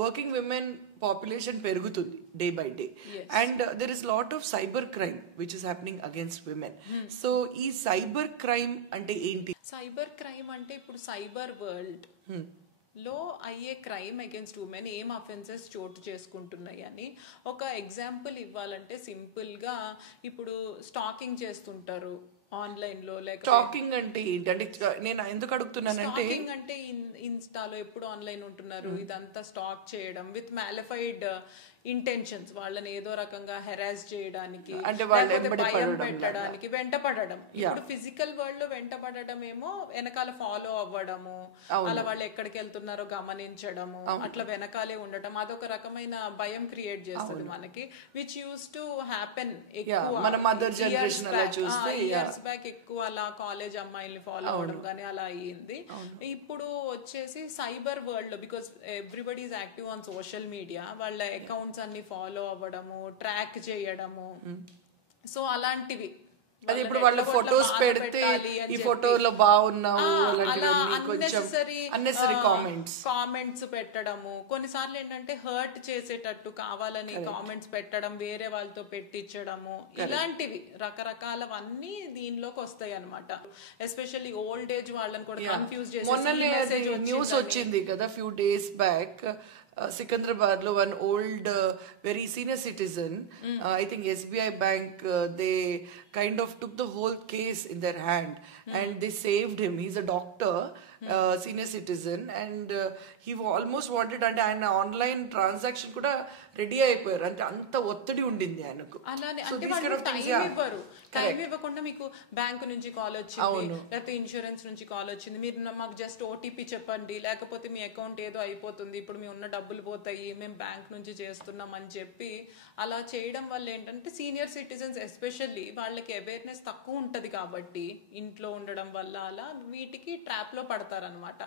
Working women population పెరుగుతుంది day by day, and there is lot of cyber crime which is happening against women. So ఈ cyber crime అంటే ఏంటి? Cyber crime అంటే ఇప్పుడు cyber world లో అయ్యే crime against women ఏం offences చోటు చేసుకుంటున్నాయి అని ఒక ఎగ్జాంపుల్ ఇవ్వాలంటే సింపుల్ గా ఇప్పుడు స్టాకింగ్ చేస్తుంటారు ఆన్లైన్ లో. లేక స్టాకింగ్ అంటే ఏంటి అంటే నేను ఎందుకు అడుగుతున్నానంటే, స్టాకింగ్ అంటే ఇన్స్టాలో ఎప్పుడు ఆన్లైన్ ఉంటున్నారు, ఇదంతా స్టాక్ చేయడం విత్ మ్యాలిఫైడ్ ఇంటెన్షన్స్, వాళ్ళని ఏదో రకంగా హెరాస్ చేయడానికి, భయం పెట్టడానికి, వెంటపడడం. ఇప్పుడు ఫిజికల్ వరల్డ్ లో వెంటపడడం ఏమో వెనకాల ఫాలో అవ్వడము, అలా వాళ్ళు ఎక్కడికి వెళ్తున్నారో గమనించడము, అట్లా వెనకాలే ఉండటం, అదొక రకమైన భయం క్రియేట్ చేస్తుంది మనకి, which use to happen years back ఎక్కువ అలా కాలేజ్ అమ్మాయిల్ని ఫాలో అవ్వడం కానీ అలా అయ్యింది. ఇప్పుడు వచ్చేసి సైబర్ వరల్డ్ లో because everybody is active on social media, వాళ్ళ అకౌంట్స్ అన్ని ఫాలో అవ్వడము, ట్రాక్ చేయడము, సో అలాంటివి. అది ఇప్పుడు వాళ్ళ ఫొటోస్ పెడితే ఈ ఫోటోలో బాగున్నావు కామెంట్స్ పెట్టడము, కొన్నిసార్లు ఏంటంటే హర్ట్ చేసేటట్టు కావాలని కామెంట్స్ పెట్టడం, వేరే వాళ్ళతో పెట్టించడము, ఇలాంటివి రకరకాలవన్నీ దీనిలోకి వస్తాయి అనమాట. ఎస్పెషల్లీ ఓల్డ్ ఏజ్ వాళ్ళని కూడా కన్ఫ్యూజ్ చేసి న్యూస్ వచ్చింది కదా few days back. Secunderabad lo one old very senior citizen, I think SBI bank, they kind of took the whole case in their hand and they saved him. He's a doctor, senior citizen, and he almost wanted, అంటే ఆయన online transaction కూడా ready అయిపోయారు, అంటే అంత ఒత్తిడి ఉండింది ఆయనకు. అలానే టైం ఇవ్వకుండా మీకు బ్యాంకు నుంచి కాల్ వచ్చింది, లేకపోతే ఇన్సూరెన్స్ నుంచి కాల్ వచ్చింది, మీరు మాకు జస్ట్ ఓటీపీ చెప్పండి, లేకపోతే మీ అకౌంట్ ఏదో అయిపోతుంది, ఇప్పుడు మీ ఉన్న డబ్బులు పోతాయి, మేము బ్యాంక్ నుంచి చేస్తున్నాం అని చెప్పి అలా చేయడం వల్ల ఏంటంటే సీనియర్ సిటిజన్స్ ఎస్పెషల్లీ వాళ్ళకి అవేర్నెస్ తక్కువ ఉంటది కాబట్టి ఇంట్లో ఉండడం వల్ల అలా వీటికి ట్రాప్ లో పడతారనమాట.